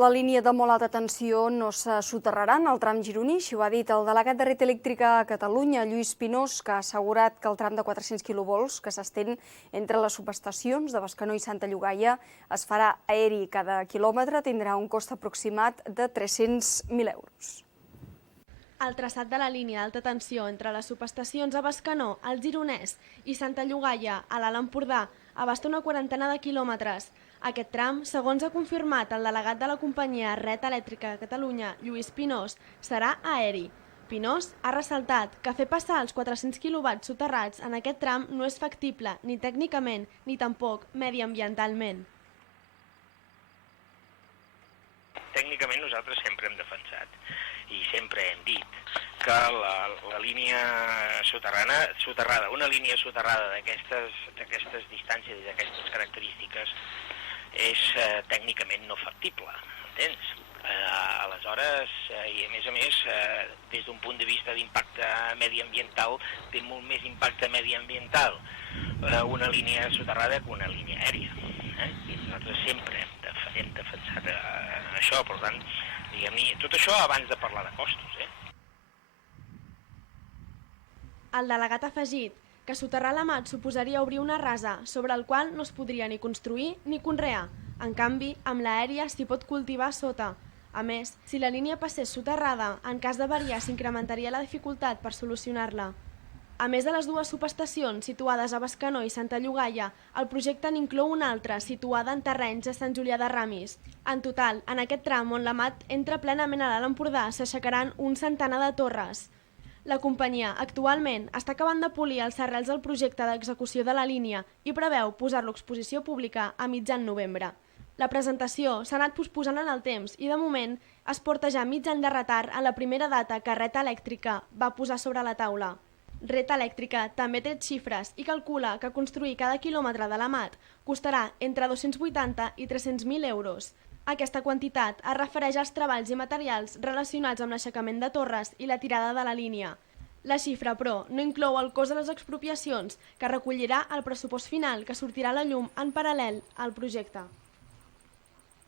La línia de molt alta tensió no se soterrarà en el tram gironí, així ho ha dit el delegat de Red Elèctrica a Catalunya, Lluís Pinós, que ha assegurat que el tram de 400 kV que s'estén entre les subestacions de Bescanó i Santa Llogaia es farà aeri. Cada quilòmetre tindrà un cost aproximat de 300.000 euros. El traçat de la línia d'alta tensió entre les subestacions a Bescanó, al Gironès, i Santa Llogaia, a l'Alt Empordà, abasta una quarantena de quilòmetres. Aquest tram, segons ha confirmat el delegat de la companyia Red Elèctrica de Catalunya, Lluís Pinós, serà aeri. Pinós ha ressaltat que fer passar els 400 kW soterrats en aquest tram no és factible ni tècnicament ni tampoc mediambientalment. Tècnicament nosaltres sempre hem defensat i sempre hem dit que la línia soterrada, una línia soterrada d'aquestes distàncies i d'aquestes característiques és tècnicament no factible, entens? Aleshores, i a més, des d'un punt de vista d'impacte mediambiental, té molt més impacte mediambiental una línia soterrada que una línia aèria. I nosaltres sempre hem defensat això, per tant, diguem-ne, tot això abans de parlar de costos. El delegat ha afegit que soterrar la mat suposaria obrir una rasa sobre el qual no es podria ni construir ni conrear. En canvi, amb l'aèria s'hi pot cultivar sota. A més, si la línia passés soterrada, en cas d'avaria s'incrementaria la dificultat per solucionar-la. A més de les dues subestacions situades a Bescanó i Santa Llogaia, el projecte n'inclou una altra situada en terrenys de Sant Julià de Ramis. En total, en aquest tram on la mat entra plenament a l'Alt Empordà s'aixecaran un centenar de torres. La companyia actualment està acabant de polir els arrels del projecte d'execució de la línia i preveu posar-lo a exposició pública a mitjan novembre. La presentació s'ha anat posposant en el temps i de moment es porta ja mig any de retard a la primera data que Red Elèctrica va posar sobre la taula. Red Elèctrica també té xifres i calcula que construir cada quilòmetre de la mat costarà entre 280 i 300.000 euros. Aquesta quantitat es refereix als treballs i materials relacionats amb l'aixecament de torres i la tirada de la línia. La xifra, però, no inclou el cost de les expropiacions, que recollirà el pressupost final que sortirà a la llum en paral·lel al projecte.